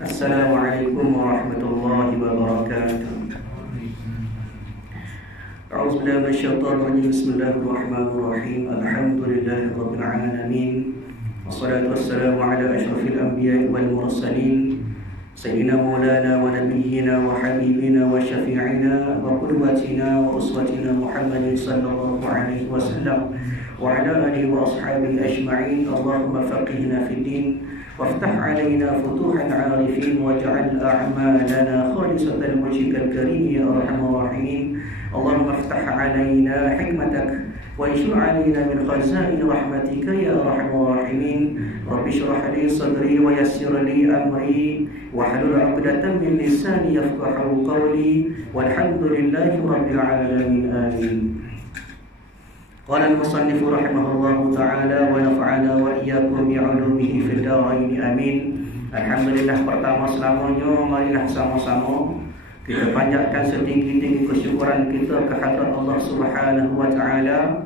Assalamualaikum warahmatullahi wabarakatuh. A'udzubillahi minasyaitonir rajim. Bismillahirrahmanirrahim. Alhamdulillahirabbil alamin. Wassalatu wassalamu ala asyrafil anbiya'i wal mursalin. Sayyidina Maulana wa nabiyyina wa habibina wa syafi'ina wa qudwatina wa uswatina Muhammadin sallallahu alaihi wasallam wa ala alihi wa ashabihi ajma'in. Allahumma faqihna fid din وافتح علينا فتوح العارفين واجعل أعمالنا خالصة لوجهك الكريم يا أرحم الراحمين. اللهم افتح علينا حكمتك وانشر علينا من خزائن رحمتك يا أرحم الراحمين. رب اشرح لي صدري ويسر لي أمري واحلل عقدة من لساني يفقهوا قولي والحمد لله رب العالمين آمين. قال المصنف رحمه الله تعالى ونفعنا وإياكم بعلومه في الدارين آمين. Alhamdulillah, pertama selamanya marilah sama-sama kita panjatkan setinggi-tinggi kesyukuran kita kehadrat Allah Subhanahu wa taala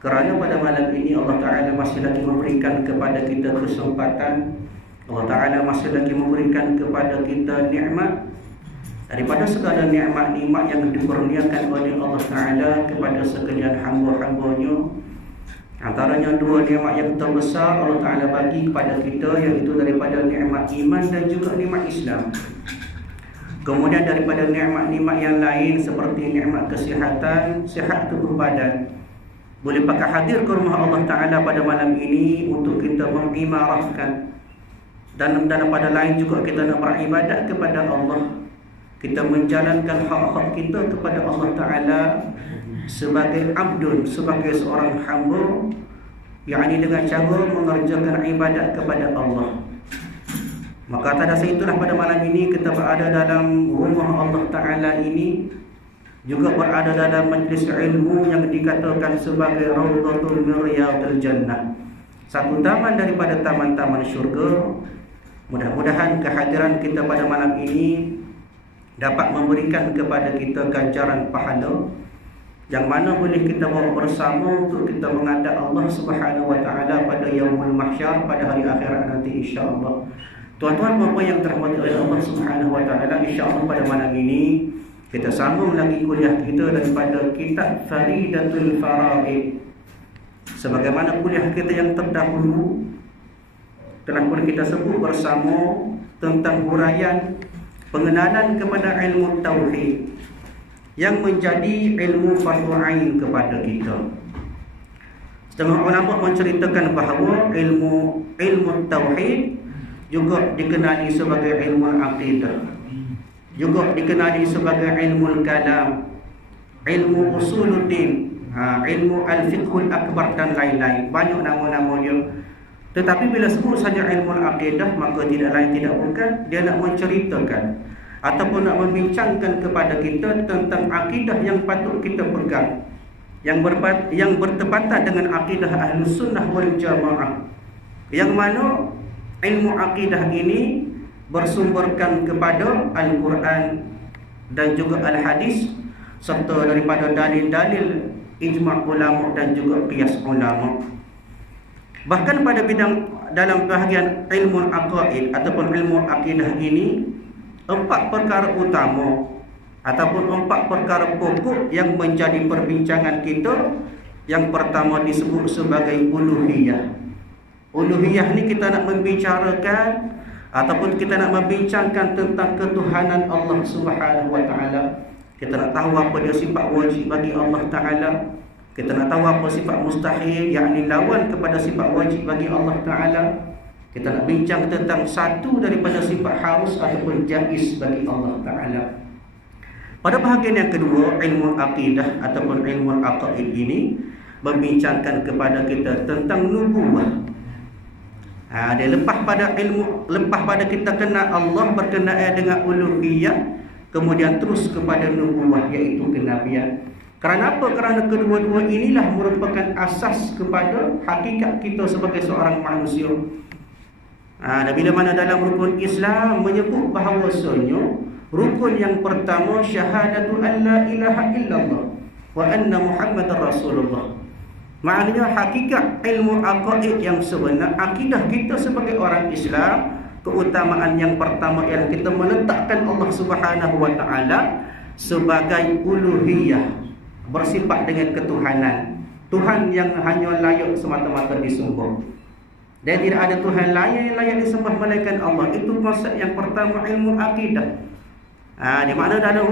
kerana pada malam ini Allah taala masih lagi memberikan kepada kita kesempatan, Allah taala masih lagi memberikan kepada kita nikmat daripada segala nikmat-nikmat yang dikurniakan oleh Allah Ta'ala kepada sekalian hamba-hambanya. Antaranya dua nikmat yang terbesar Allah Ta'ala bagi kepada kita, iaitu daripada nikmat iman dan juga nikmat Islam. Kemudian daripada nikmat-nikmat yang lain seperti nikmat kesihatan, sihat tubuh badan, boleh pakai hadir ke rumah Allah Ta'ala pada malam ini untuk kita mengimarahkan, dan pada lain juga kita nak beribadat kepada Allah, kita menjalankan hak-hak kita kepada Allah Ta'ala sebagai abdun, sebagai seorang hamba, yakni dengan cara mengerjakan ibadat kepada Allah. Maka atas dasar itulah pada malam ini kita berada dalam rumah Allah Ta'ala ini, juga berada dalam majlis ilmu yang dikatakan sebagai Raudhatul min Riyadhil Jannah, satu taman daripada taman-taman syurga. Mudah-mudahan kehadiran kita pada malam ini dapat memberikan kepada kita ganjaran pahala yang mana boleh kita bawa bersama untuk kita menghadap Allah Subhanahu wa taala pada yaumul mahsyar, pada hari akhirat nanti insya-Allah. Tuan-tuan dan puan yang dirahmati oleh Allah Subhanahu wa taala, insya-Allah pada malam ini kita sambung lagi kuliah kita daripada kitab Faridatul Faraid. Sebagaimana kuliah kita yang terdahulu telah pun kita sebut bersama tentang huraian pengenalan kepada ilmu tauhid yang menjadi ilmu fardu ain kepada kita. Setengah ulama menceritakan bahawa ilmu tauhid juga dikenali sebagai ilmu akidah, juga dikenali sebagai ilmu kalam, ilmu usuluddin, ilmu al-fiqhul akbar dan lain-lain. Banyak nama-namanya. Tetapi bila sebut saja ilmu akidah, maka tidak lain tidak bukan dia nak menceritakan ataupun nak membincangkan kepada kita tentang akidah yang patut kita pegang, yang bertepatan dengan akidah Ahlus Sunnah wal Jamaah, yang mana ilmu akidah ini bersumberkan kepada Al-Quran dan juga Al-Hadis, serta daripada dalil-dalil ijma' ulama dan juga qiyas ulama. Bahkan pada bidang dalam bahagian ilmu aqaid ataupun ilmu akidah ini, 4 perkara utama ataupun 4 perkara pokok yang menjadi perbincangan kita. Yang pertama disebut sebagai uluhiyah. Uluhiyah ni kita nak membicarakan ataupun kita nak membincangkan tentang ketuhanan Allah Subhanahu wa taala. Kita nak tahu apa dia sifat wajib bagi Allah Taala. Kita nak tahu apa sifat mustahil, yakni lawan kepada sifat wajib bagi Allah Ta'ala. Kita nak bincang tentang satu daripada sifat harus ataupun jaiz bagi Allah Ta'ala. Pada bahagian yang kedua, ilmu akidah ataupun ilmu aqaid ini membincangkan kepada kita tentang nubuwah. Dia lepas pada kita kenal Allah berkenaan dengan uluhiyah, kemudian terus kepada nubuwah, iaitu kenabian. Kerana apa? Kerana kedua-dua inilah merupakan asas kepada hakikat kita sebagai seorang manusia. Dan bila mana dalam rukun Islam menyebut bahawasanya rukun yang pertama syahadatu an la ilaha illallah wa anna Muhammadar Rasulullah. Maknanya hakikat ilmu aqaid yang sebenar, akidah kita sebagai orang Islam keutamaan yang pertama ialah kita meletakkan Allah Subhanahu wa taala sebagai uluhiyah, bersifat dengan ketuhanan, Tuhan yang hanya layak semata-mata disembah. Dan tidak ada Tuhan lain yang layak disembah melainkan Allah. Itu konsep yang pertama, ilmu akidah. Di mana dalam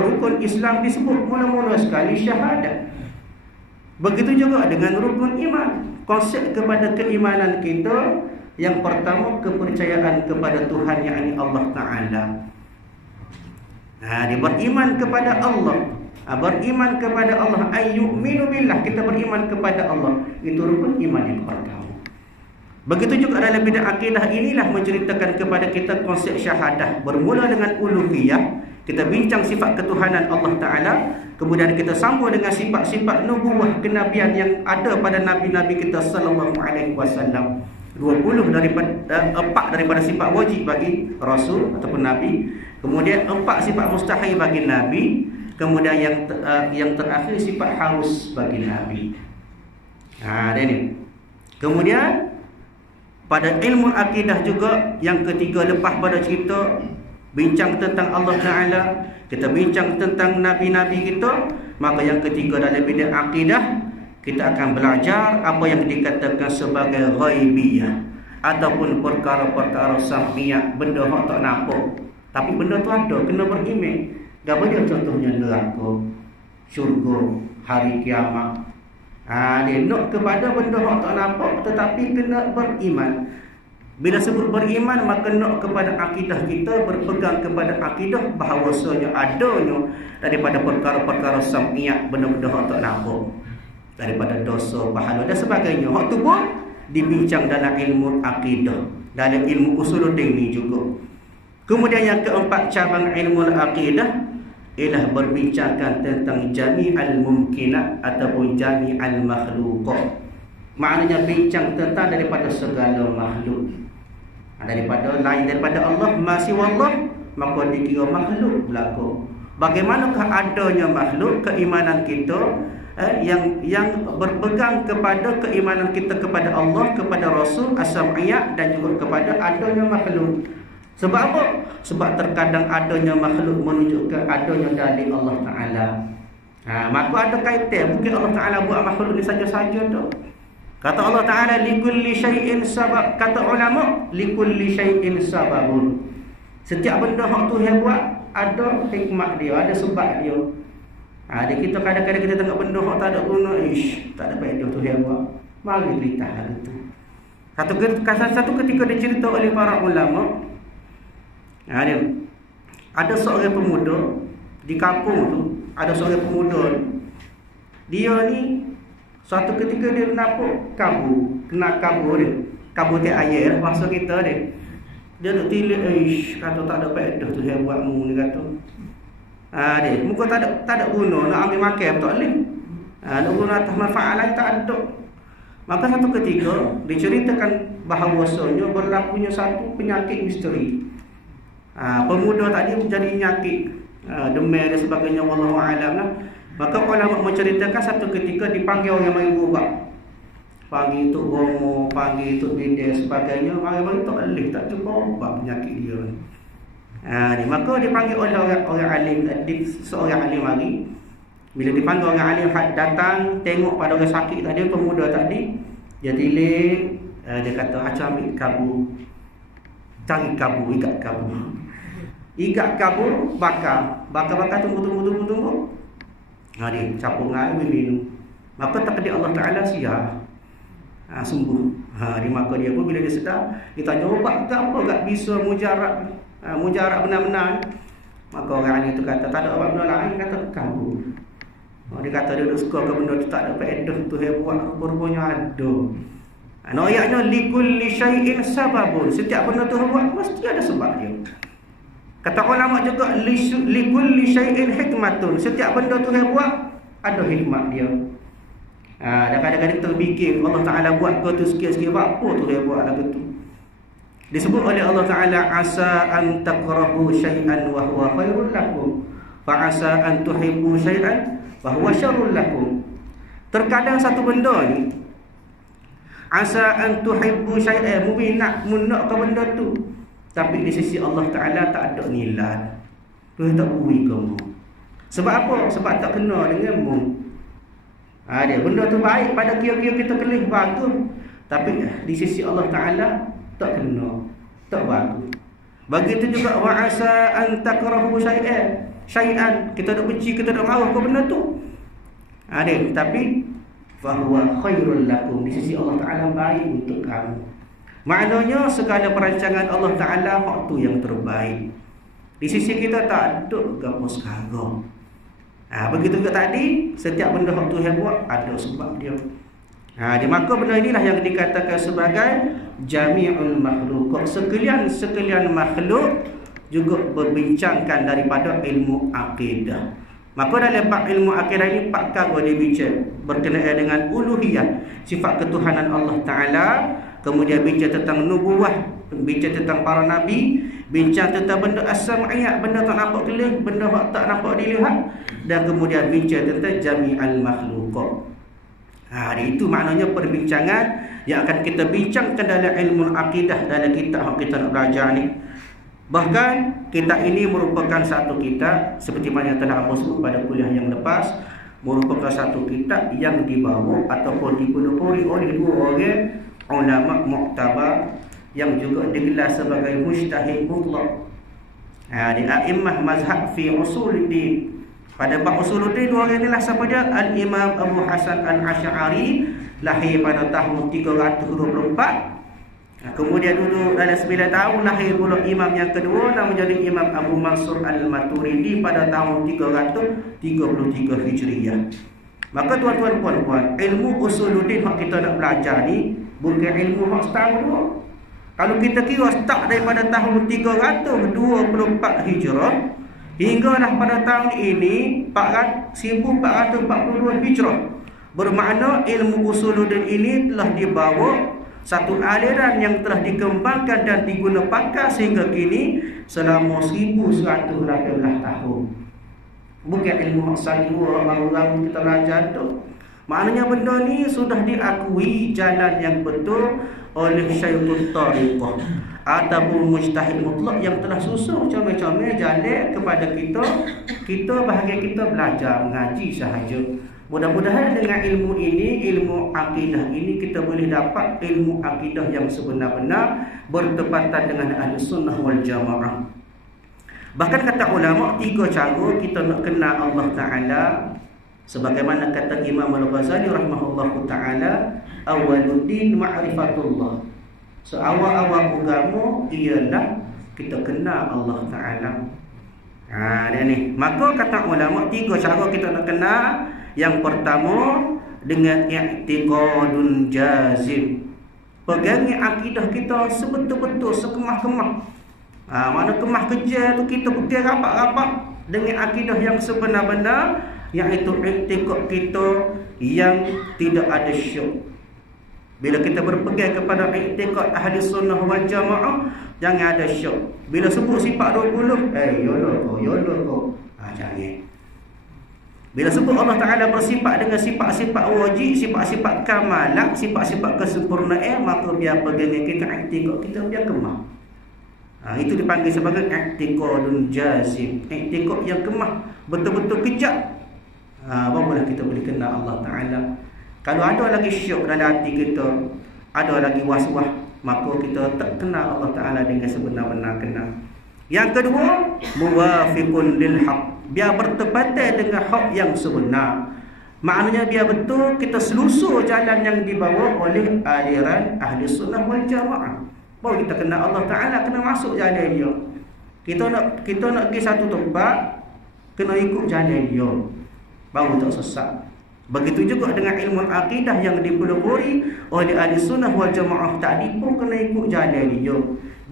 rukun Islam disebut mula-mula sekali syahadat. Begitu juga dengan rukun iman. Konsep kepada keimanan kita yang pertama, kepercayaan kepada Tuhan, yakni Allah Ta'ala. Dia beriman kepada Allah. Beriman kepada Allah, ayyuminu billah, kita beriman kepada Allah. Itu rukun iman yang pertama. Begitu juga dalam bidang akidah, inilah menceritakan kepada kita konsep syahadah. Bermula dengan uluhiyah, kita bincang sifat ketuhanan Allah Ta'ala. Kemudian kita sambung dengan sifat-sifat nubuwah, kenabian yang ada pada Nabi-Nabi kita sallallahu alaihi wasallam. 4 daripada sifat wajib bagi Rasul ataupun Nabi. Kemudian 4 sifat mustahil bagi Nabi. Kemudian yang terakhir sifat harus bagi Nabi. Ini. Kemudian pada ilmu akidah juga yang ketiga, lepas pada cerita bincang tentang Allah Ta'ala, kita bincang tentang Nabi-Nabi kita, maka yang ketiga dalam bidang akidah, kita akan belajar apa yang dikatakan sebagai ghaibiyah, ataupun perkara-perkara sam'iyah, benda yang tak nampak tapi benda tu ada, kena beriman. Apa dia contohnya? Neraka, syurga, hari kiamat. Dia nak kepada benda yang tak nampak tetapi kena beriman. Bila sebut beriman, maka nak kepada akidah kita, berpegang kepada akidah bahawasanya adanya daripada perkara-perkara sam'iyah, benda-benda yang tak nampak, daripada dosa, pahala dan sebagainya. Hak tu pun dibincang dalam ilmu akidah, dalam ilmu usuluddin ni juga. Kemudian yang keempat, cabang ilmu akidah ialah berbincangkan tentang jami'al mumkinat ataupun jami'al makhluqat. Maknanya bincang tentang daripada segala makhluk, daripada lain daripada Allah, masih Allah, maka dikira makhluk berlaku. Bagaimanakah adanya makhluk? Keimanan kita yang berpegang kepada keimanan kita kepada Allah, kepada Rasul, as-sam'iyah, dan juga kepada adanya makhluk. Sebab apa? Sebab terkadang adanya makhluk menunjukkan adanya dalil Allah Ta'ala. Maka ada kaitan, mungkin Allah Ta'ala buat makhluk ni saja-saja tu. Kata Allah Ta'ala, likulli syai'in sabab. Kata ulama, likulli syai'in sababun. Setiap benda yang Tuhan buat ada hikmat dia, ada sebab dia. Ada kita kadang-kadang kita tengok benda yang tak ada guna, tak ada baik dia Tuhan buat. Mari cerita hal itu. Satu ketika dicerita oleh para ulama, ada seorang pemuda di kampung tu, ada seorang pemuda dia ni suatu ketika dia nampak kena kabur dia. Kabur tiap air bahasa kita dia. Dia duk tilik, kata tak ada faedah tu saya buat mu ni kata. Dia muka tak ada guna, nak ambil makan tak boleh. Nak guna atas manfaat lain tak ada. Maka satu ketika diceritakan bahawasanya berlakunya satu penyakit misteri. Pemuda tadi menjadi penyakit demam dan sebagainya, wallahu a'lam lah. Maka ulama menceritakan satu ketika dipanggil orang yang mari berubat. Panggil tu bomo, panggil tu bidan sebagainya, mari tak boleh, tak cuba ubat penyakit dia. Maka dipanggil oleh orang alim, seorang alim mari. Bila dipanggil orang alim datang tengok pada orang sakit tadi, pemuda tadi, dia tilik, dia kata ambil kabu. Cari kabu, ikat kabu. Ikat kabu, bakar tunggu. Dia capung air minum. Maka takdir Allah Ta'ala siap. Sembuh. Maka dia pun bila dia sedar, dia tanya ubat ke apa tak bisa mujarab benar-benar. Maka orang itu kata tak ada ubat benar lain, kata kabu. Dia kata dia suka ke benda tu tak ada faedah tu dia buat, rupanya ada. Ayatnya likulli syai'in sababun. Setiap benda tu buat mesti ada sebab dia. Kata ulama juga likulli syai'in hikmatun. Setiap benda tu dia buat ada hikmat dia. Dan kadang-kadang kita fikir Allah Ta'ala buat kau tu sikit-sikit, apa tu dia buat lagu tu. Disebut oleh Allah Ta'ala, asa an takrahu syai'an wa huwa khairul lakum, fa asa an tuhibbu syai'an wa huwa syarrul lakum. Terkadang satu benda ni asa an tuhibbu syai'an, mungkin nak ke benda tu, tapi di sisi Allah Ta'ala tak ada nilai. Tu tak bui kamu. Sebab apa? Sebab tak kena denganmu. Dia benda tu baik pada kira-kira kita kelih bagus, tapi di sisi Allah Ta'ala tak kena, tak bagus. Begitu juga wa asa an takrahu syai'an, kita dak benci, kita dak marah ke benda tu. Tapi fahuwa khairul lakum, di sisi Allah Ta'ala baik untuk kamu. Maknanya segala perancangan Allah Ta'ala waktu yang terbaik. Di sisi kita tak ada gapo sekarang. Begitu juga tadi, setiap benda yang Tuhan buat ada sebab dia. Maka benda inilah yang dikatakan sebagai jami'ul makhluk. Sekalian makhluk juga berbincangkan daripada ilmu akidah. Maka dalam bab ilmu akidah ini 4 perkara dibincang berkenaan dengan uluhiyah, sifat ketuhanan Allah Ta'ala. Kemudian bincang tentang nubuwah, bincang tentang para nabi, bincang tentang benda as-sam'iyah, benda tak nampak kelih, benda tak nampak dilihat, dan kemudian bincang tentang jami'al makhluq. Itu maknanya perbincangan yang akan kita bincangkan dalam ilmu akidah, dalam kitab yang kita nak belajar ni. Bahkan kitab ini merupakan satu kitab seperti mana yang telah aku sebut pada kuliah yang lepas, merupakan satu kitab yang dibawa ataupun dipelopori oleh 2 orang ulama muktabar yang juga digelar sebagai mujtahid mutlak. Di a'immah mazhab fi usuluddin. Pada bab usuluddin 2 orang inilah siapa dia? Al-Imam Abu Hasan Al-Asy'ari, lahir pada tahun 324. Kemudian duduk dalam 9 tahun, lahir pula imam yang kedua, nama jadi Imam Abu Mansur Al-Maturidi pada tahun 333 Hijriah. Maka tuan-tuan puan-puan, ilmu usuluddin yang kita nak belajar ni bukan ilmu yang setahun dua. Kalau kita kira start daripada tahun 324 Hijrah hinggalah pada tahun ini 1442 Hijrah, bermakna ilmu usuluddin ini telah dibawa satu aliran yang telah dikembangkan dan digunakan sehingga kini selama 1118 tahun. Bukan ilmu maksud orang baru-baru kita belajar tu. Maknanya benda ni sudah diakui jalan yang betul oleh Syaikhul Tariqah ataupun mujtahid mutlak yang telah susun comel-comel jalan kepada kita bahagian kita belajar mengaji sahaja. Mudah-mudahan dengan ilmu ini, ilmu akidah ini, kita boleh dapat ilmu akidah yang sebenar-benar bertepatan dengan ahli sunnah wal jamaah. Bahkan kata ulama, 3 cara kita nak kenal Allah Ta'ala. Sebagaimana kata Imam Al-Ghazali rahimahullahu ta'ala, awaluddin ma'rifatullah. Awal-awal agama ialah kita kenal Allah Ta'ala. Dan ni, maka kata ulama, 3 cara kita nak kenal. Yang pertama, dengan i'tiqadun jazim. Pegangi akidah kita sebetul-betul, sekemah-kemah. Mana kemah kerja tu kita pegang rapat-rapat dengan akidah yang sebenar-benar, iaitu i'tiqad kita yang tidak ada syak. Bila kita berpegang kepada i'tiqad ahli sunnah wal jamaah, jangan ada syak. Bila sebut sifat 20, yolo ko. Jangan. Bila sebut Allah Ta'ala bersifat dengan sifat-sifat wajib, sifat-sifat kamalat, sifat-sifat kesempurnaan, maka biar pegangan kita i'tiqad kita biar kemah. Itu dipanggil sebagai i'tiqadun jazim. I'tiqad yang kemah, betul-betul kejap. Barulah kita boleh kenal Allah Ta'ala. Kalau ada lagi syuk dalam hati kita, ada lagi was-was, maka kita tak kenal Allah Ta'ala dengan sebenar-benar kenal. Yang kedua, muwafiqun lil haq. Biar bertepatan dengan hak yang sebenar. Maknanya biar betul kita selusur jalan yang dibawa oleh aliran ahli sunnah wal jamaah. Baru kita kenal Allah Ta'ala, kena masuk jalan dia. Kita nak pergi satu tempat, kena ikut jalan dia, baru tak sesat. Begitu juga dengan ilmu akidah yang dipelopori oleh ahli sunnah wal jamaah tadi pun kena ikut jalan dia.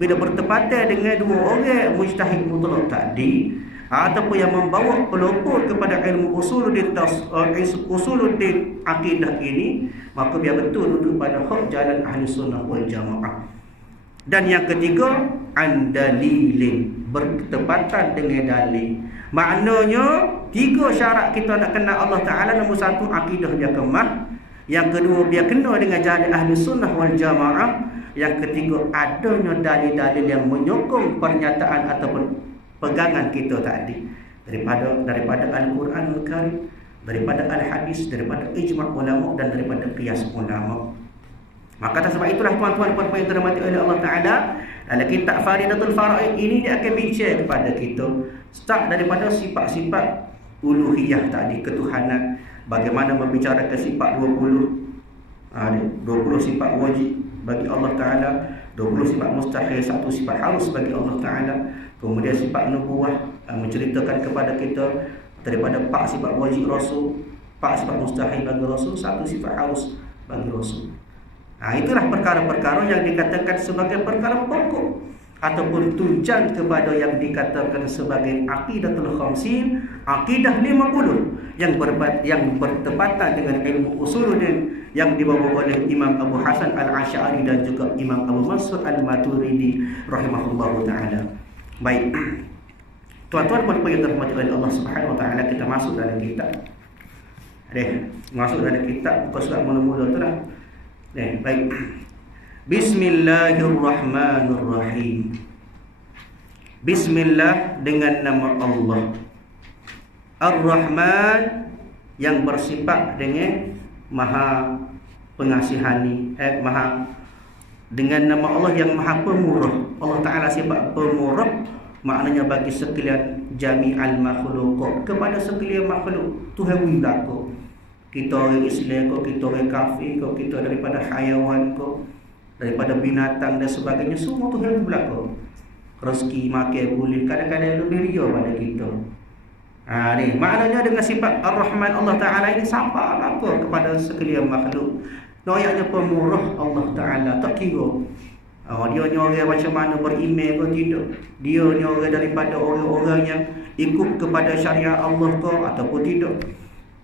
Bila bertepatan dengan 2 orang mujtahid mutlak tadi, ataupun yang membawa pelopor kepada ilmu usuluddin akidah ini, maka biar betul duduk pada hak jalan ahli sunnah wal jamaah. Dan yang ketiga, andalilin, bertepatan dengan dalil. Maknanya 3 syarat kita nak kenal Allah Ta'ala. Nombor 1, akidah dia kemah. Yang kedua, biar kena dengan jalan ahli sunnah wal jamaah. Yang ketiga, adanya dalil-dalil yang menyokong pernyataan ataupun pegangan kita tadi daripada Al-Quran Al-Karim, daripada Al-Hadis, daripada ijma' ulama dan daripada qiyas ulama. Maka atas sebab itulah tuan-tuan puan-puan yang dirahmati oleh Allah Ta'ala, dalam kitab Faridatul Faraid ini dia akan bincang kepada kita start daripada sifat-sifat uluhiyah tadi, ketuhanan. Bagaimana membicarakan sifat 20 sifat wajib bagi Allah Ta'ala, 20 sifat mustahil, 1 sifat harus bagi Allah Ta'ala. Kemudian sifat nubuwah menceritakan kepada kita daripada 4 sifat wajib Rasul, 4 sifat mustahil bagi Rasul, 1 sifat harus bagi Rasul. Itulah perkara-perkara yang dikatakan sebagai perkara pokok ataupun tunjang kepada yang dikatakan sebagai aqidatul khamsin, akidah 50 yang bertepatan dengan ilmu usuluddin yang dibawa oleh Imam Abu Hasan Al-Asy'ari dan juga Imam Abu Mansur Al-Maturidi rahimahullahu taala. Baik. Tuan-tuan puan-puan yang dirahmati oleh Allah Subhanahu wa taala, kita masuk dalam kitab. Masuk dalam kitab buka surat mula-mula tu dah. Baik. Bismillahirrahmanirrahim. Bismillah dengan nama Allah. Ar-Rahman yang bersifat dengan Maha Pengasihani, dengan nama Allah yang Maha Pemurah. Allah Ta'ala sifat pemurah, maknanya bagi sekalian jami'al makhluk, kepada sekalian makhluk. Tuhan berlaku. Kita orang Islam ko, kita orang kafir ko, kita daripada hayawan ko, daripada binatang dan sebagainya, semua Tuhan berlaku. Rezeki makan boleh, kadang-kadang lebih ria pada kita. Ni maknanya dengan sifat Ar-Rahman Allah Ta'ala ini sampai apa kepada sekalian makhluk. Noyaknya pemurah Allah Ta'ala, tak kira dia ni orang macam mana, beriman ke tidak, dia ni orang daripada orang-orang yang ikut kepada syariat Allah ke ataupun tidak.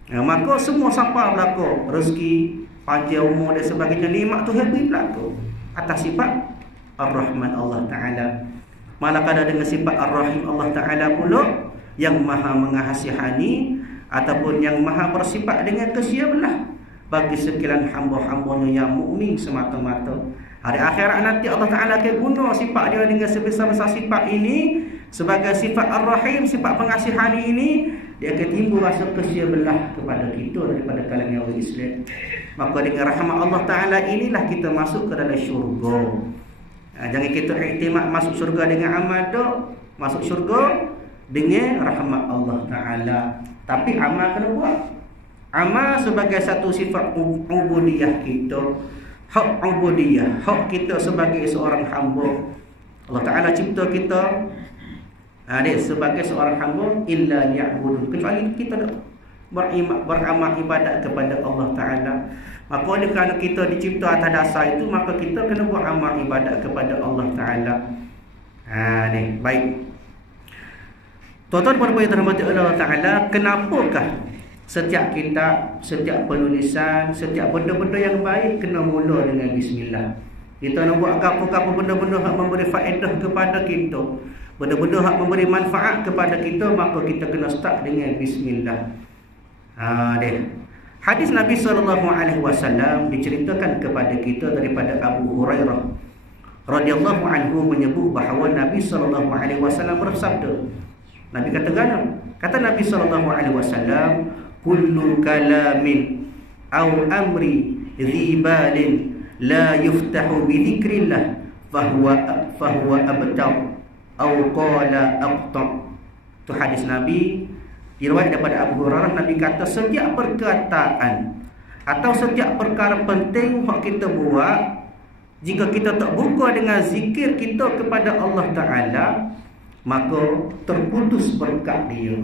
Maka semua sampai berlaku, rezeki, panjang umur dan sebagainya, nikmat Tuhan beri berlaku atas sifat Ar-Rahman Allah Ta'ala. Malakala dengan sifat Ar-Rahim Allah Ta'ala pula, yang maha mengasihani ataupun yang maha bersifat dengan kesia-belah bagi sekalian hamba-hambanya yang mukmin semata-mata. Hari akhirat nanti Allah Ta'ala akan guna sifat dia dengan sebesar-besar sifat ini sebagai sifat Ar-Rahim, sifat pengasihani ini. Dia akan timbul rasa kesia-belah kepada kita daripada kalangan orang Islam. Maka dengan rahmat Allah Ta'ala inilah kita masuk ke dalam syurga. Jangan kita iktimat masuk syurga dengan amal tak, masuk syurga dengan rahmat Allah Ta'ala. Tapi amal kena buat. Amal sebagai satu sifat ubudiyah kita, hak ubudiyah, hak kita sebagai seorang hamba. Allah Ta'ala cipta kita sebagai seorang hamba illa liya'budun, kecuali kita beramal ibadat kepada Allah Ta'ala. Maka oleh kerana kita dicipta atas dasar itu, maka kita kena buat amal ibadat kepada Allah Ta'ala. Baik. Tuan-tuan puan-puan yang dirahmati Allah Ta'ala, kenapakah setiap kitab, setiap penulisan, setiap benda-benda yang baik kena mula dengan bismillah. Kita nak buat apa-apa benda-benda yang memberi faedah kepada kita, benda-benda yang memberi manfaat kepada kita, maka kita kena start dengan bismillah. Hadis Nabi SAW diceritakan kepada kita daripada Abu Hurairah radhiyallahu anhu menyebut bahawa Nabi SAW bersabda. Nabi kata Nabi SAW, kullu kalamin aw amri dhibalin la yuftahu bi dzikrillah fahuwa abtar aw qala aqta. Itu hadis Nabi diriwayat daripada Abu Hurairah. Nabi kata setiap perkataan atau setiap perkara penting yang kita buat, jika kita tak buka dengan zikir kita kepada Allah Ta'ala, maka terputus berkat dia,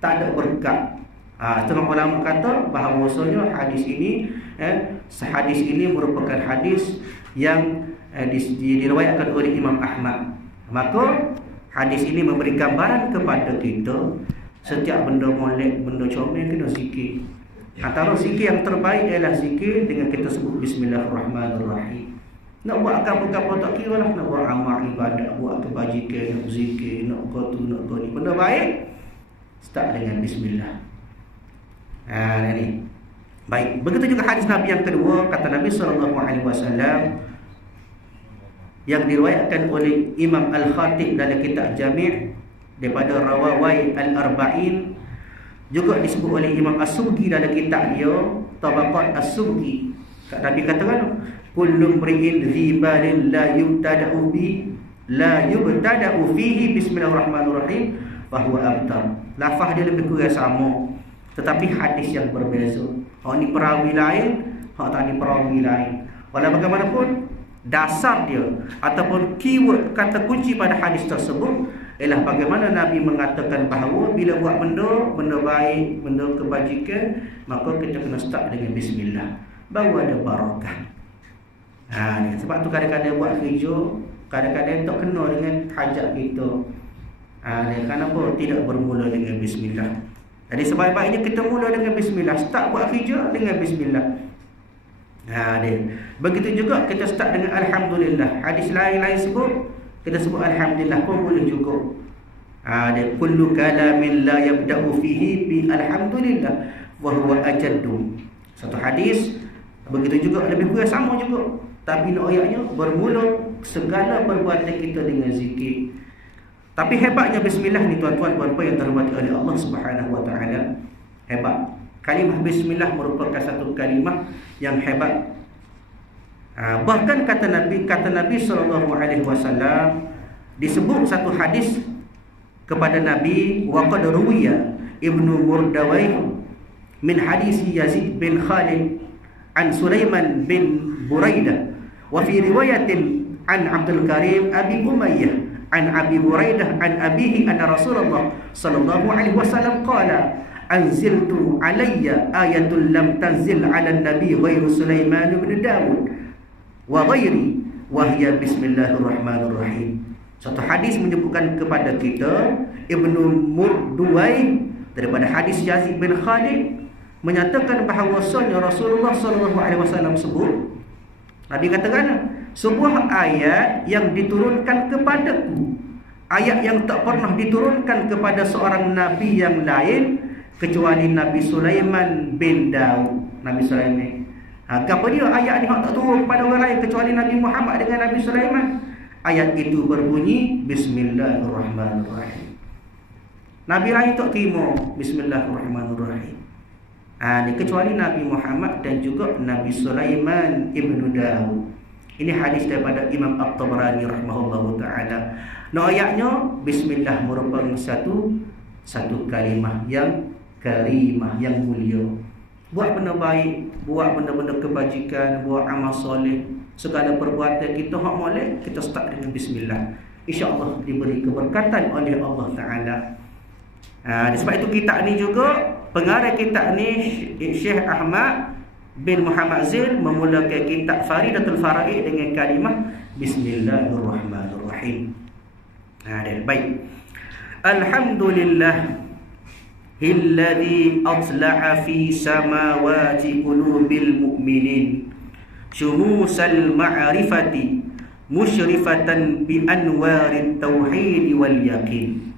tak ada berkat. Setengah ulama kata bahawasanya hadis ini merupakan hadis yang diriwayatkan oleh Imam Ahmad. Maka hadis ini memberi gambaran kepada kita setiap benda molek, benda comel kena zikir. Antara zikir yang terbaik ialah zikir dengan kita sebut Bismillahirrahmanirrahim. Nak buat apa-apa tak kira lah, nak buat amal ibadat, buat kebajikan, nak zikir, nak kau tu, nak kau ni, benda baik, start dengan bismillah. Ni. Baik, begitu juga hadis Nabi yang kedua, kata Nabi SAW yang diriwayatkan oleh Imam Al-Khatib dalam kitab Jami' daripada Rawawai Al-Arba'in, juga disebut oleh Imam As-Subki dalam kitab dia Tabaqat As-Subki. Nabi katakan, kullu mri'in dhi balin la yubtada'u fihi bismillahirrahmanirrahim fahuwa abtar. Lafaz dia lebih kurang sama, tetapi hadis yang berbeza. Hak ni perawi lain, hak tak ni perawi lain. Walau bagaimanapun, dasar dia ataupun keyword kata kunci pada hadis tersebut ialah bagaimana Nabi mengatakan bahawa bila buat benda baik, benda kebajikan, maka kita kena start dengan bismillah, baru ada barakah. Sebab tu kadang-kadang buat kerja, kadang-kadang tak kena dengan hajat kita. Kenapa tidak bermula dengan bismillah? Jadi sebaik-baiknya kita mula dengan bismillah, start buat kerja dengan bismillah. Begitu juga kita start dengan alhamdulillah. Hadis lain-lain sebut, kita sebut alhamdulillah pun boleh juga. Kullu kalamin la yabda'u fihi bi alhamdulillah wa huwa ajaddu. Satu hadis begitu juga, lebih kurang sama juga, tapi ayatnya bermula segala perbuatan kita dengan zikir. Tapi hebatnya bismillah ni tuan-tuan puan-puan yang terhormati oleh Allah Subhanahu wa taala. Hebat. Kalimah bismillah merupakan satu kalimah yang hebat. Bahkan kata Nabi SAW disebut satu hadis kepada Nabi, wa qad ruwiya Ibnu Murdawai min hadis Yazid bin Khalid an Sulaiman bin Buraidah, wa fi riwayatin an Abdul Karim Abi Umayyah an Abi Buraidah an abihi anna Rasulullah sallallahu alaihi wasallam qala anziltu alayya ayatul lam tanzil ala nabi ghairu Sulaiman bin Dawud wa ghairi wa hiya bismillahirrahmanirrahim. Satu hadis menyebutkan kepada kita, Ibnu Murduwai daripada hadis Yazid bin Khalid menyatakan bahawasanya Rasulullah sallallahu alaihi wasallam sebut, Nabi katakan, sebuah ayat yang diturunkan kepadaku, ayat yang tak pernah diturunkan kepada seorang nabi yang lain kecuali Nabi Sulaiman bin Daud. Nabi Sulaiman. Apa dia ayat ni tak turun kepada orang lain kecuali Nabi Muhammad dengan Nabi Sulaiman? Ayat itu berbunyi bismillahirrahmanirrahim. Nabi lain tak terima bismillahirrahmanirrahim. Kecuali Nabi Muhammad dan juga Nabi Sulaiman ibnu Daud. Ini hadis daripada Imam At-Tabrani rahimahullahu taala. Ayatnya bismillah merupakan satu kalimah yang karimah, yang mulia. Buat benda baik, buat benda-benda kebajikan, buat amal soleh, segala perbuatan kita hak molek, kita start dengan bismillah. Insya-Allah diberi keberkatan oleh Allah taala. Sebab itu kitab ni juga, pengarang kitab ni Syekh Ahmad bin Muhammad Zain memulakan kitab Faridatul Faraid dengan kalimah bismillahirrahmanirrahim. Baik. Alhamdulillah alladzi atla'a fi samawati qulubil mu'minin syumusal ma'rifati musyrifatan bi anwarit tauhid wal yaqin.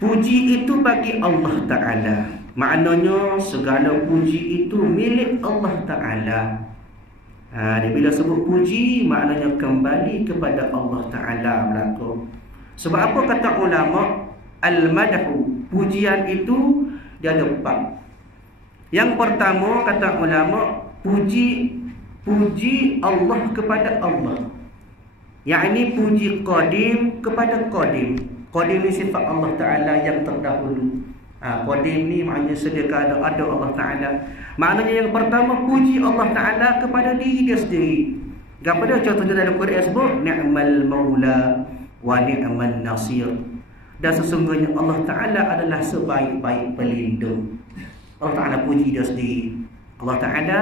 Puji itu bagi Allah Ta'ala. Maknanya segala puji itu milik Allah Ta'ala. Bila sebut puji, maknanya kembali kepada Allah Ta'ala berlaku. Sebab apa kata ulama? Al-madhu, pujian itu dia ada 4. Yang pertama kata ulama, puji Allah kepada Allah. Yakni puji qadim kepada qadim. Qadim ni sifat Allah Ta'ala yang terdahulu. Qadim ni maknanya sedia ada Allah Ta'ala. Maknanya yang pertama, puji Allah Ta'ala kepada diri dia sendiri. Kepada contohnya dalam Quran sebut, ni'mal maula wa ni'man nasir. Dan sesungguhnya Allah Ta'ala adalah sebaik-baik pelindung. Allah Ta'ala puji dia sendiri. Allah Ta'ala,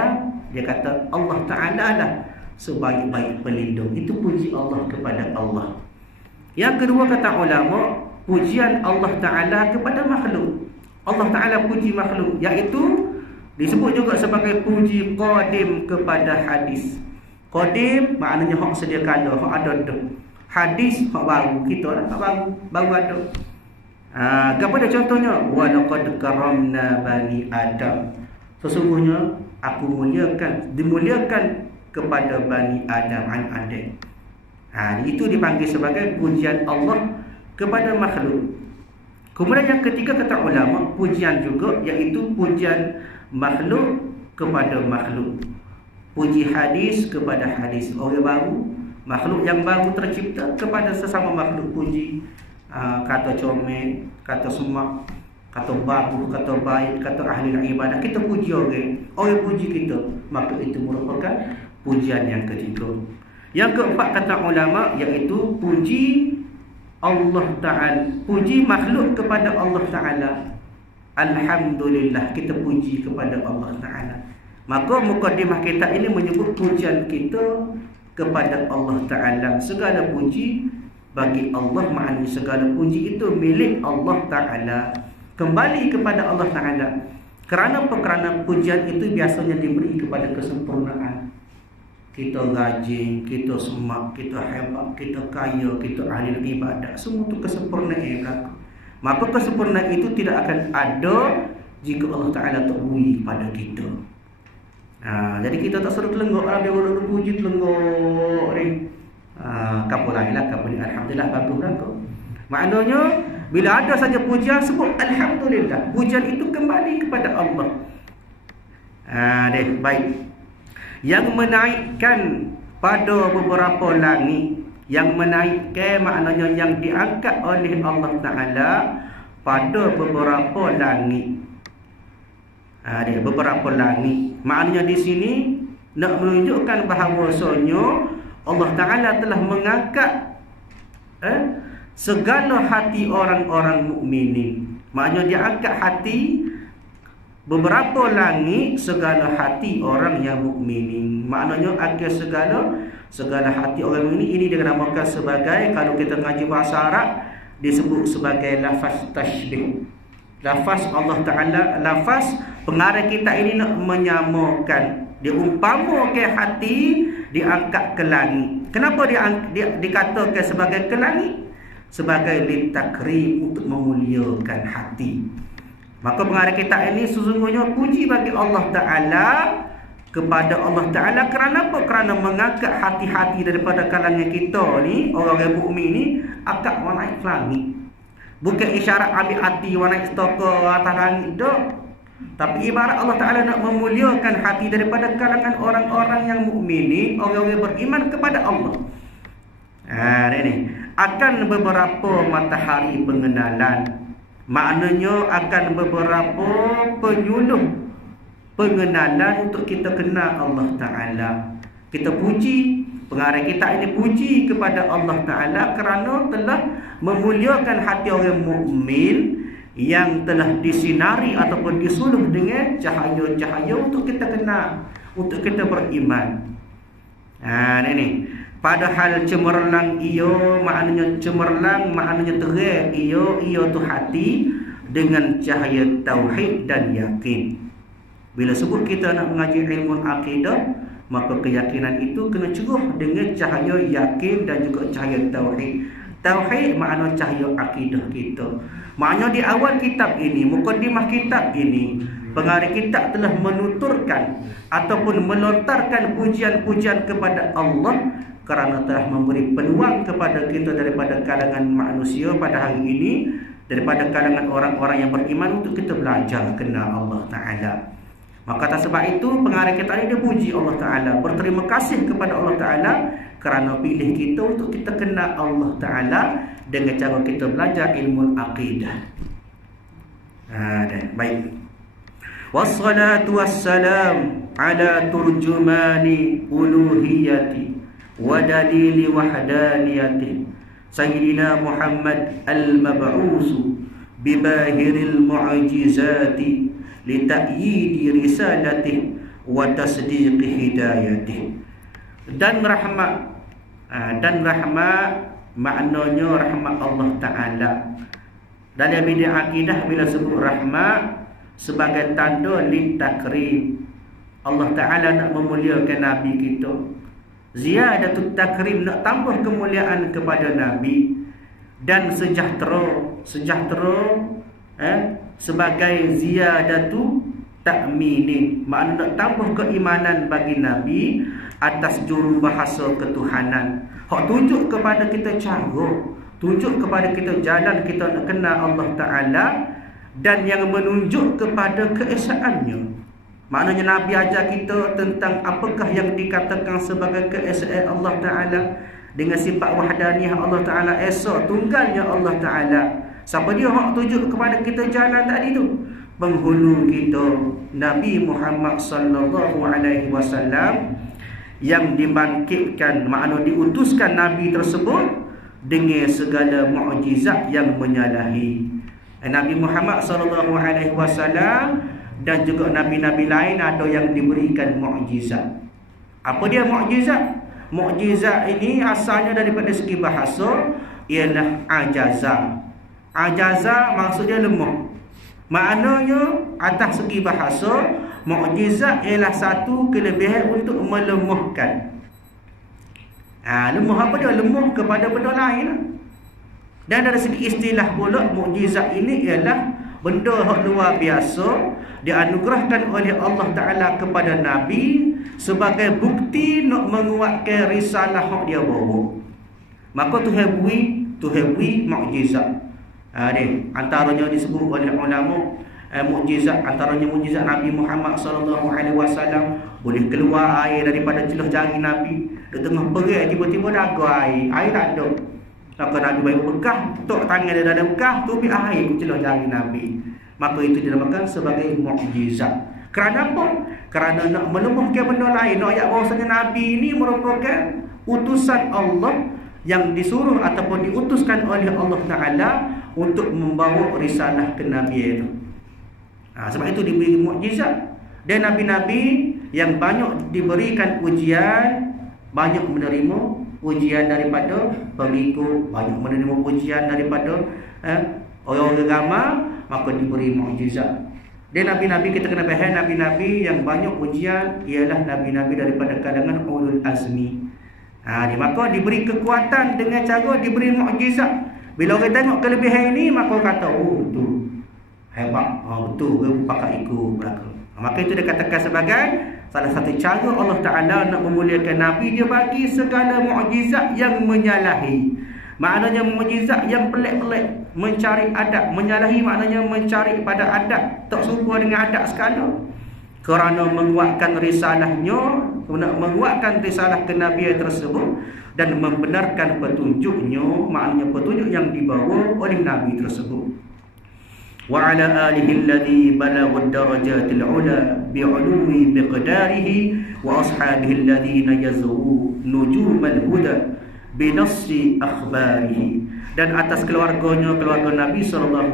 dia kata Allah Ta'ala lah sebaik-baik pelindung. Itu puji Allah kepada Allah. Yang kedua kata ulama, pujian Allah Ta'ala kepada makhluk. Allah Ta'ala puji makhluk, iaitu disebut juga sebagai puji qadim kepada hadis. Qadim maknanya hak sedia kala, hak ada dah. Hadis hak baru, kita lah hak baru ada. Kepada contohnya, wa laqad karamna bani Adam. Sesungguhnya aku dimuliakan kepada Bani Adam Adam. Itu dipanggil sebagai pujian Allah kepada makhluk. Kemudian yang ketiga kata ulama, pujian juga iaitu pujian makhluk kepada makhluk. Puji hadis kepada hadis. Orang baru, makhluk yang baru tercipta kepada sesama makhluk puji. Kata comel, kata semak, kata bagus, kata baik, kata ahli ibadah, kita puji orang puji kita, maka itu merupakan pujian yang ketiga. Yang keempat kata ulama iaitu puji Allah Ta'ala, puji makhluk kepada Allah Ta'ala. Alhamdulillah, kita puji kepada Allah Ta'ala. Maka mukadimah kita ini menyebut pujian kita kepada Allah Ta'ala. Segala puji bagi Allah, maknanya segala puji itu milik Allah Ta'ala, kembali kepada Allah Ta'ala. Kerana pujian itu biasanya diberi kepada kesempurnaan. Kita rajin, kita semak, kita hebat, kita kaya, kita ahli ibadah, semua itu kesempurnaan yang berlaku. Maka kesempurnaan itu tidak akan ada jika Allah Ta'ala tak beri pada kita. Jadi kita tak suruh telenggok lah, biar orang puji telenggok ni. Kamu lainlah, kamu ni alhamdulillah, bagus lah kau. Maknanya bila ada saja pujian, sebut alhamdulillah. Pujian itu kembali kepada Allah. Baik. Yang menaikkan pada beberapa langit, yang menaikkan maknanya yang diangkat oleh Allah Ta'ala pada beberapa langit. Beberapa langit. Maknanya di sini nak menunjukkan bahawasanya Allah Ta'ala telah mengangkat segala hati orang-orang mukminin. Maknanya dia angkat hati beberapa langit, segala hati orang yang mukminin. Maknanya angkat segala hati orang mukminin. Ini dinamakan sebagai, kalau kita ngaji bahasa Arab, disebut sebagai lafaz tashbih. Lafaz Allah Ta'ala, lafaz pengarang kita ini nak menyamakan, diumpamakan hati diangkat ke langit. Kenapa dikatakan sebagai ke langit? Sebagai litakrim, untuk memuliakan hati. Maka pengarang kita ini sesungguhnya puji bagi Allah Ta'ala, kepada Allah Ta'ala. Kerana apa? Kerana mengangkat hati-hati daripada kalangan kita ni, orang-orang mukmin ni, akak naik ke langit. Bukan isyarat ambil hati naik stoko atas langit dah. Tapi ibarat Allah Ta'ala nak memuliakan hati daripada kalangan orang-orang yang mukmin ni, orang-orang beriman kepada Allah. Ini akan beberapa matahari pengenalan. Maknanya akan beberapa penyuluh pengenalan untuk kita kenal Allah Ta'ala. Kita puji, pengarang kita ini puji kepada Allah Ta'ala kerana telah memuliakan hati orang mukmin yang telah disinari ataupun disuluh dengan cahaya-cahaya untuk kita kenal, untuk kita beriman. Ini padahal cemerlang iyo, maknanya cemerlang, maknanya terang iyo tu hati dengan cahaya tauhid dan yakin. Bila sebut kita nak mengaji ilmu akidah, maka keyakinan itu kena ceruh dengan cahaya yakin dan juga cahaya tauhid. Tauhid makna cahaya akidah kita. Maknanya di awal kitab ini, mukadimah kitab ini, pengarang kitab telah menuturkan ataupun melontarkan pujian-pujian kepada Allah kerana telah memberi peluang kepada kita daripada kalangan manusia pada hari ini, daripada kalangan orang-orang yang beriman, untuk kita belajar kenal Allah Ta'ala. Maka atas sebab itu pengarang kita ini dia puji Allah Ta'ala, berterima kasih kepada Allah Ta'ala kerana pilih kita untuk kita kenal Allah Ta'ala dengan cara kita belajar ilmu akidah. Baik. Wassalatu wassalam ala turjumani uluhiyati wa dalili wahdaniyati Sayyidina Muhammad al-mab'usu bibahiril mu'ajizati lita'yidi risalatih wa tasdiqi hidayatih. Dan rahmat maknanya rahmat Allah Ta'ala. Dalam bidang akidah bila sebut rahmat sebagai tanda litakrim, Allah Ta'ala nak memuliakan Nabi kita. Ziyadatut takrim, nak tambah kemuliaan kepada Nabi. Dan sejahtera sebagai ziyadatu ta'minin, makna nak tambah keimanan bagi Nabi atas juru bahasa ketuhanan. Hak tunjuk kepada kita cara, tunjuk kepada kita jalan kita nak kenal Allah Ta'ala, dan yang menunjuk kepada keesaannya. Maknanya Nabi ajar kita tentang apakah yang dikatakan sebagai keesaan Allah Ta'ala, dengan sifat wahdaniyah Allah Ta'ala, esa tunggalnya Allah Ta'ala. Siapa dia hak tunjuk kepada kita jalan tadi tu? Penghulu kita Nabi Muhammad sallallahu alaihi wasallam, yang dibangkitkan, makna diutuskan Nabi tersebut dengan segala mukjizat yang menyalahi. Nabi Muhammad sallallahu alaihi wasallam dan juga nabi-nabi lain ada yang diberikan mukjizat. Apa dia mukjizat? Mukjizat ini asalnya daripada segi bahasa ialah ajaza. Ajaza maksudnya lemah. Maknanya atas segi bahasa, mukjizat ialah satu kelebihan untuk melemahkan. Lemah apa dia? Lemah kepada benda lain. Dan dari segi istilah pula, mukjizat ini ialah benda yang luar biasa dianugerahkan oleh Allah Ta'ala kepada Nabi sebagai bukti nak menguatkan risalah yang dia bawa. Maka Tuhan beri mukjizat. Antaranya disebut oleh ulama, mukjizat, antaranya mukjizat Nabi Muhammad sallallahu alaihi wasallam, boleh keluar air daripada celah jari Nabi. Di tengah perih tiba-tiba dah ada air tak ada. Maka Nabi bagi bekah, tok tangan dia dalam bekah, tubik air ke celah jari Nabi. Maka itu dinamakan sebagai mukjizat. Kerana apa? Kerana nak melemahkan benda lain. Nak ayat bahawasanya Nabi ini merupakan utusan Allah yang disuruh ataupun diutuskan oleh Allah Ta'ala untuk membawa risalah kenabian itu. Sebab itu diberi mukjizat. Dan Nabi-Nabi yang banyak diberikan ujian, banyak menerima ujian daripada pengikut, banyak menerima ujian daripada orang-orang ramai, maka diberi mukjizat. Dan Nabi-Nabi, kita kena faham, Nabi-Nabi yang banyak ujian ialah Nabi-Nabi daripada kalangan ulul azmi. Maka diberi kekuatan dengan cara diberi mukjizat. Bila orang tengok kelebihan ini, maka kata, oh betul, hebat, betul, dia pakai ikut belakang. Maka itu dikatakan sebagai salah satu cara Allah Ta'ala nak memuliakan Nabi. Dia bagi segala mukjizat yang menyalahi. Maknanya mukjizat yang pelik-pelik, mencari adat. Menyalahi maknanya mencari pada adat, tak serupa dengan adat sekala. Kerana menguatkan risalahnya, menguatkan risalah kenabian tersebut dan membenarkan petunjuknya, maknanya petunjuk yang dibawa oleh Nabi tersebut. Wa ala alihi alladhi balagha darajatil ula bi'uluwi biqdarihi wa ashabihi alladhina yazuru nujumal huda binassi akhbarihi. Dan atas keluarganya, keluarga Nabi SAW.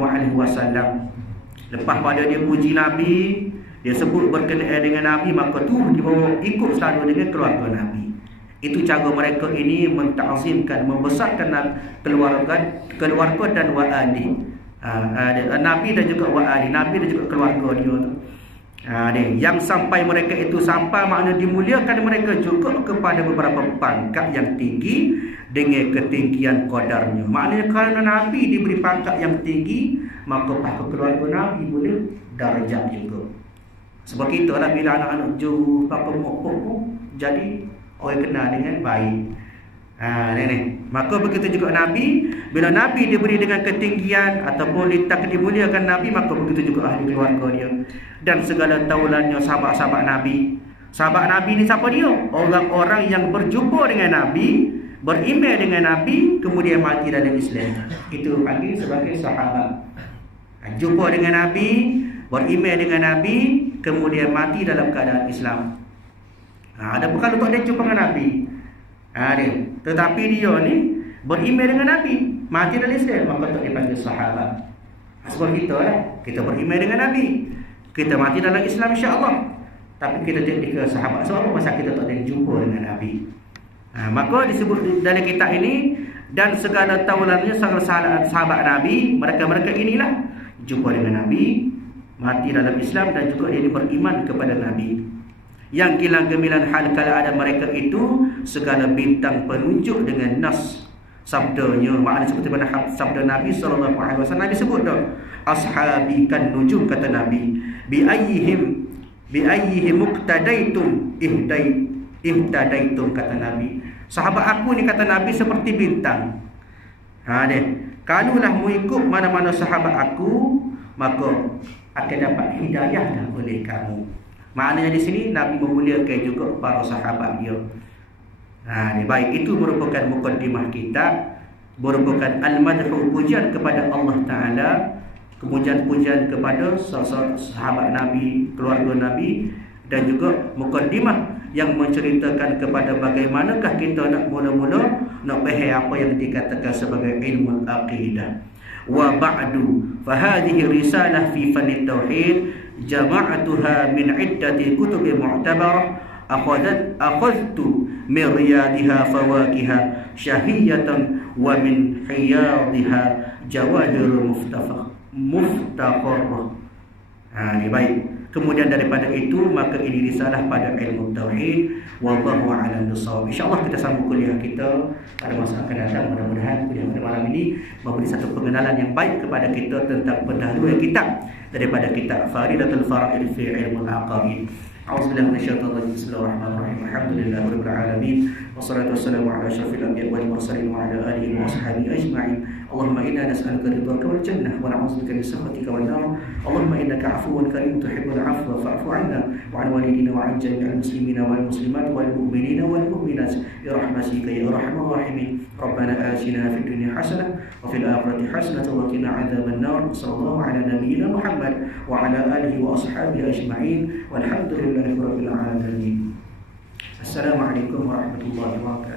Lepas pada dia puji Nabi, dia sebut berkenaan dengan Nabi, maka tu dia bawa ikut selalu dengan keluarga Nabi. Itu cara mereka ini mentazimkan, membesarkan keluarga dan wa'ali. Nabi dan juga wa'ali, Nabi dan juga keluarga dia tu. Yang sampai mereka itu sampai, makna dimuliakan mereka juga kepada beberapa pangkat yang tinggi dengan ketinggian qadarnya. Maknanya kerana Nabi diberi pangkat yang tinggi, maka pangkat keluarga Nabi boleh darjat juga. Sebab itulah bila anak-anak jauh papa mokok jadi orang kenal dengan baik. Maka begitu juga Nabi, bila Nabi diberi dengan ketinggian ataupun dimuliakan Nabi, maka begitu juga ahli keluarga dia dan segala taulannya, sahabat-sahabat Nabi. Sahabat Nabi ni siapa dia? Orang-orang yang berjumpa dengan Nabi, beriman dengan Nabi, kemudian mati dalam Islam. Itu panggil sebagai sahabat. Jumpa dengan Nabi, beriman dengan Nabi, kemudian mati dalam keadaan Islam. Ada bukan untuk dia jumpa dengan Nabi. Tetapi dia ni beriman dengan Nabi, mati dalam Islam, maka tak dipanggil sahabat. Sebab kita beriman dengan Nabi, kita mati dalam Islam insya-Allah, tapi kita tidak dikira sahabat. Sebab apa? Masa kita tak ada jumpa dengan Nabi. Maka disebut dalam kitab ini, dan segala taulannya sahabat Nabi, mereka inilah jumpa dengan Nabi, mati dalam Islam, dan juga dia beriman kepada Nabi. Yang kilang gemilang hal kala ada mereka itu segala bintang penunjuk dengan nas sabdanya. Maknanya seperti mana sabda Nabi SAW. Nabi sebut dah, ashabi kan nujum, kata Nabi, bi ayyihim bi ayyihi muqtadaitum ihtadaitum, kata Nabi. Sahabat aku ni, kata Nabi, seperti bintang. Kalulah mu ikut mana-mana sahabat aku, maka akan dapat hidayah dah oleh kamu. Maknanya di sini Nabi memuliakan juga para sahabat dia. Baik, itu merupakan mukaddimah kita, merupakan al-madhu, pujian kepada Allah Ta'ala, pujian kepada sahabat Nabi, keluarga Nabi, dan juga mukaddimah yang menceritakan kepada bagaimanakah kita nak mula-mula nak faham apa yang dikatakan sebagai ilmu aqidah. Wa ba'du fa hadhihi risalah fi fanni tauhid jama'atuha min iddati kutub mu'tabarah akhadtu min riyadiha fawakiha syahiyatan wa min hiyadiha jawahir muftaqarrah. Baik. Kemudian daripada itu, maka ini risalah pada ilmu tauhid. Wallahu a'lam bissawab. InsyaAllah kita sambung kuliah kita pada masa akan datang. Mudah-mudahan kuliah pada malam ini memberi satu pengenalan yang baik kepada kita tentang pendahuluan kitab daripada kitab Faridatul Fara'id fi Ilmul Aqaid. A'udzubillahi minasyaitonir rajim. Bismillahirrahmanirrahim. Alhamdulillahirabbil alamin. Wassalatu wassalamu ala asyrafil anbiya'i wal mursalin wa ala alihi wa sahbihi ajma'in. Allahumma inna nas'aluka ridhaka wal jannah wa na'udzubika min sakhatika wan nar. Allahumma innaka 'afuwun karim tuhibbul 'afwa fa'fu 'anna wa 'an walidina wa 'an jami'il muslimina wal muslimat wal mu'minina wal mu'minat bi rahmatika ya arhamar rahimin. Rabbana atina fid dunya hasanah wa fil akhirati hasanah wa qina 'adzaban nar. Sallallahu ala nabiyyina Muhammad wa ala alihi wa ashabihi ajma'in. Walhamdulillahirabbil alamin. Assalamualaikum warahmatullahi wabarakatuh.